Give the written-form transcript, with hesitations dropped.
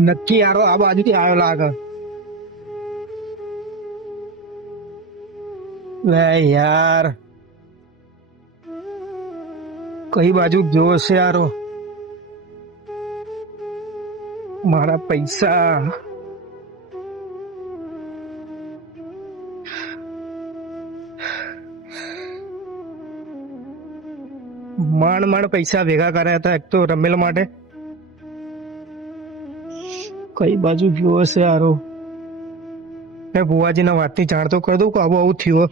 નક્કી યારો આ બાજુથી આવ્યો લાગે. લે યાર, કઈ બાજુ જોવો છે યારો? મારા પૈસા માંડ માંડ પૈસા ભેગા કર્યા હતા એક તો રમેલ માટે. કઈ બાજુ જોવો છે યારો? મેં ભુવાજીને વાતની જાણ તો કરી દઉં કે આવું આવું થયું.